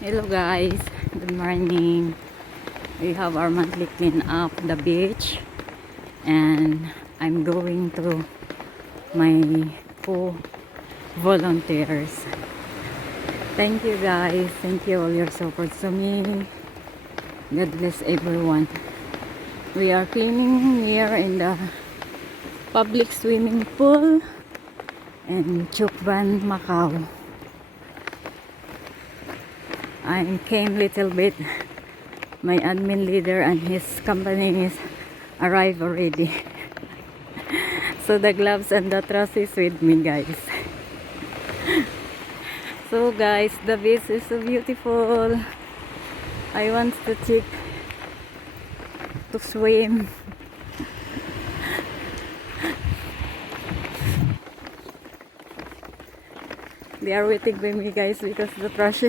Hello guys, good morning. We have our monthly clean up the beach and I'm going to my co-volunteers. Thank you guys, thank you all your support to me. God bless everyone. We are cleaning here in the public swimming pool in Chukban, Macau. I came little bit. My admin leader and his company is arrived already. So the gloves and the truss is with me, guys. So guys, the beach is so beautiful. I want to check to swim. They are waiting for me, guys, because the trash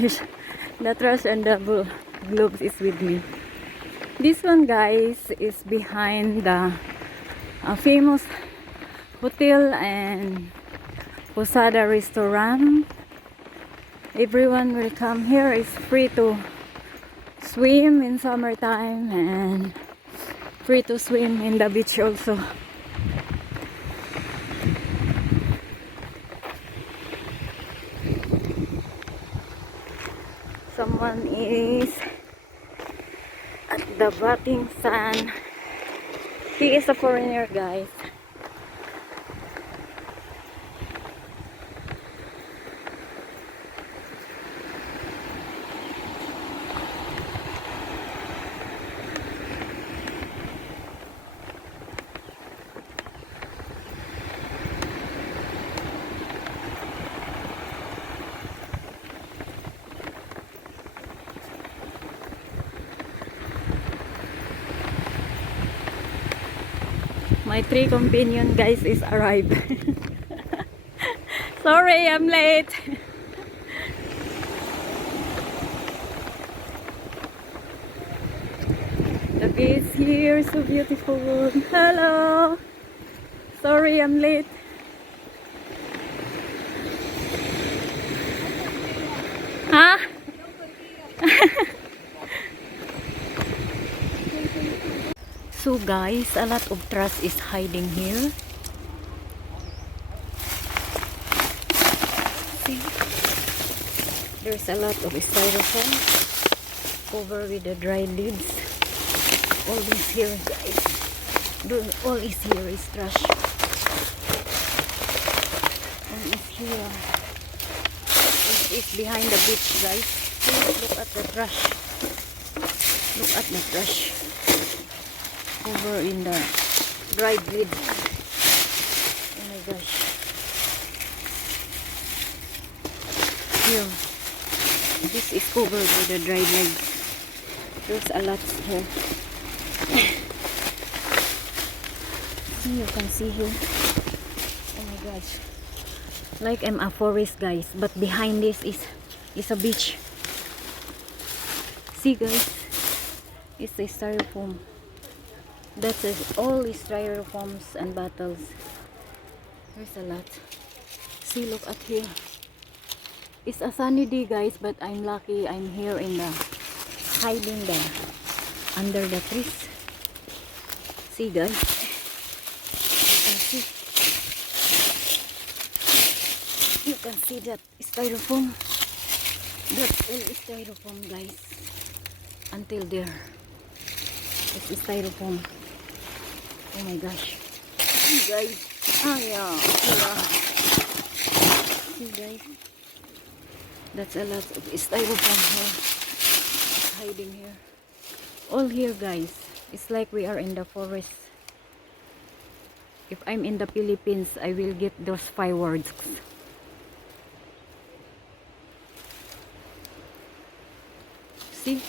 and the gloves is with me. This one, guys, is behind the famous hotel and Posada restaurant. Everyone will come here. Is free to swim in summertime and free to swim in the beach also. Someone is at the batting sand. He is a foreigner, guys. My 3 companion, guys, is arrived. Sorry, I'm late. The beach here is so beautiful. Hello. Sorry, I'm late. Huh? So guys, a lot of trash is hiding here. See? There's a lot of styrofoam covered with the dry leaves. All this here, guys. All is here is trash. All is here. This is behind the beach, guys. See, look at the trash. Look at the trash. Over in the dried leaves. Oh my gosh. Here. This is covered with the dried leaves. There's a lot here. See, you can see here. Oh my gosh. Like I'm a forest, guys, but behind this is a beach. See, guys, it's a styrofoam. That's it. All is styrofoams and bottles. There's a lot. See, look at here. It's a sunny day, guys, but I'm lucky I'm here in the hiding the under the trees. See, guys. You can see that styrofoam. That's all styrofoam, guys. Until there. It's styrofoam. Oh my gosh. See, guys. Ah, yeah. See, guys. That's a lot of styrofoam here. It's hiding here. All here, guys. It's like we are in the forest. If I'm in the Philippines, I will get those fireworks. See?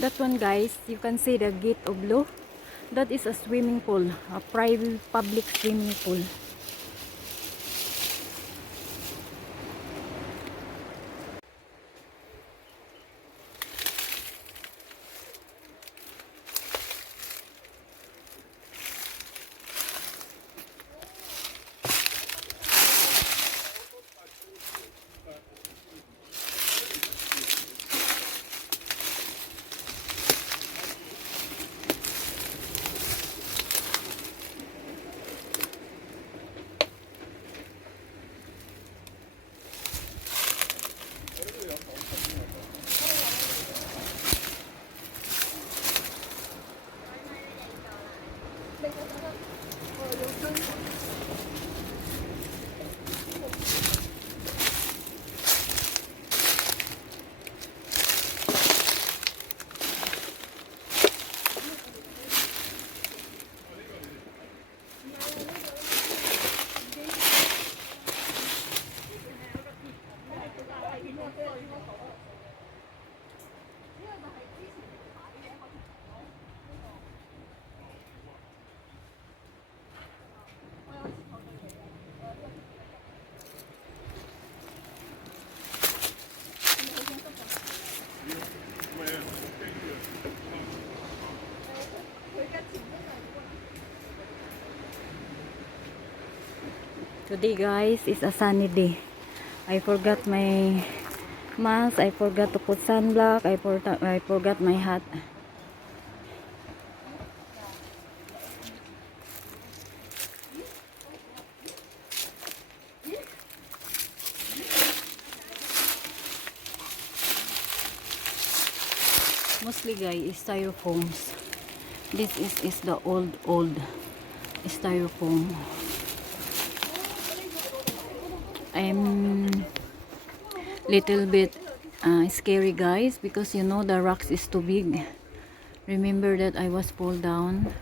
That one, guys, you can see the gate of blue. That is a swimming pool, a private public swimming pool. Today guys is a sunny day. I forgot my mask. I forgot to put sunblock. I forgot my hat. Mostly guys is styrofoams. This is the old styrofoam. I'm little bit scary guys because you know the rocks is too big. Remember that I was pulled down.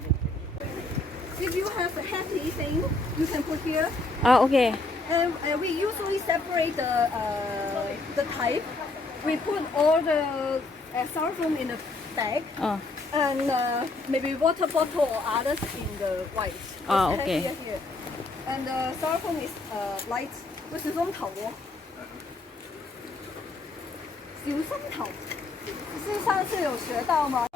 If you have a heavy thing, you can put here. Okay. And we usually separate the type. We put all the styrofoam in a bag, Oh. and maybe water bottle or others in the white. Ah, It's okay. heavier here. And the styrofoam is light. 個小心頭喎，小心頭。是上次有學到嗎？